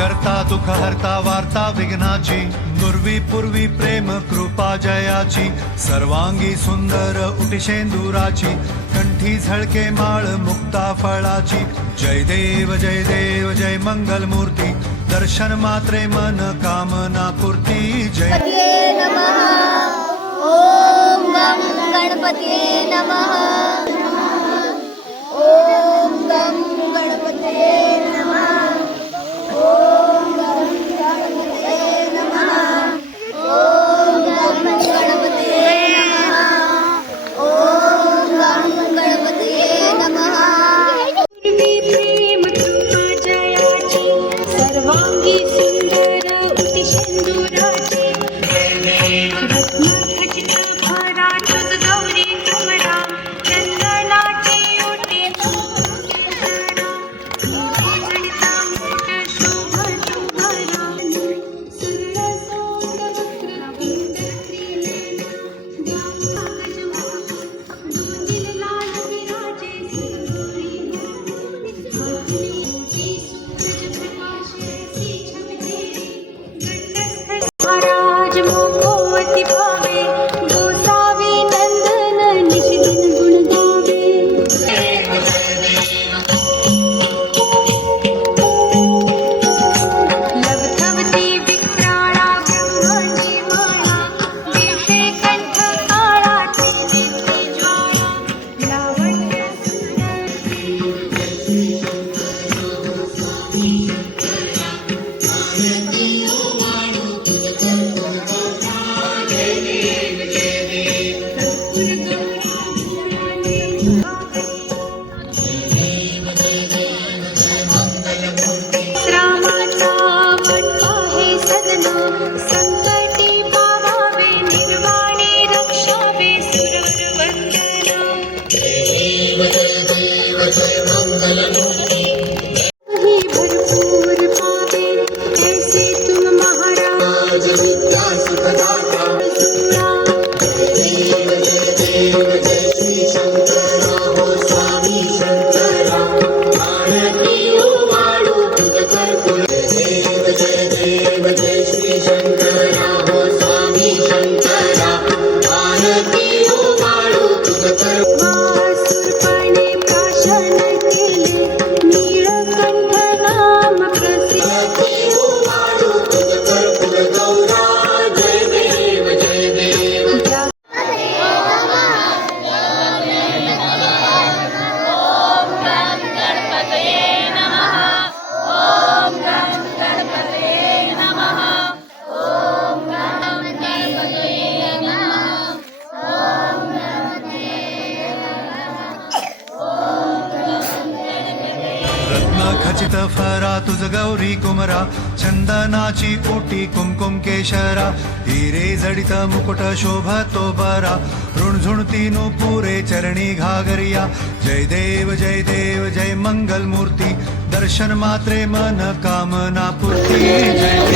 करता दुःख हरता वार्ता विघ्नाची, नुर्वी पूर्वी प्रेम कृपा जयाची, सर्वांगी सुंदर उटिशेंदुराची, कंठी झळके माळ मुक्ता फळाची. जय देव जय मंगल मूर्ती, दर्शन मात्रे मन कामना पूर्ती. जय नमः. ओम गं गणपतये नमः. ओम गं गणपतये नमः. ओम गं गणपतये नमः. ओम गं गणपतये नमः. ओम गं गणपतये नमः. प्रेम कृपा जयाची, सर्वांगी सुंदर उटिशेंदुराची, रत्नखचित भरा तुझ गौरी कुमरा, चंदनाची ओटी जडिता मुकुट शोभ तुभरा, सुंदर सौंदर्य वक्र त्रिनेत्र, दोन्ही लाल विराजे सुंदरी, महाराज मोकोवती भावे, गोसावी नंदन निशिदिन गुण गावे. लवथवती विक्राळा ब्रह्माची माया, वेशे कंठ काळा त्रिनेत्री ज्वाळा, लावण्य रामाचा वट आहे सदना, संकटी पावावे निर्वाणी रक्षावे सुरवर वंदना. ही भरपूर पावे ऐसे तुम महाराज विद्या सुखदाता सुरा. वासुरपणे प्राशन केले, नीळकंठ नाम प्रसिद्ध. रत्नखचित फरा तुझ गौरी कुमरा, चंदनाची ओटी कुमकुम केशरा, हिरे जडित मुकुट शोभतो बरा, ऋणझुणती नुपुरे चरणी घागरिया. जय देव जय मंगल मूर्ती, दर्शन मात्रे मन कामना पूर्ती. जय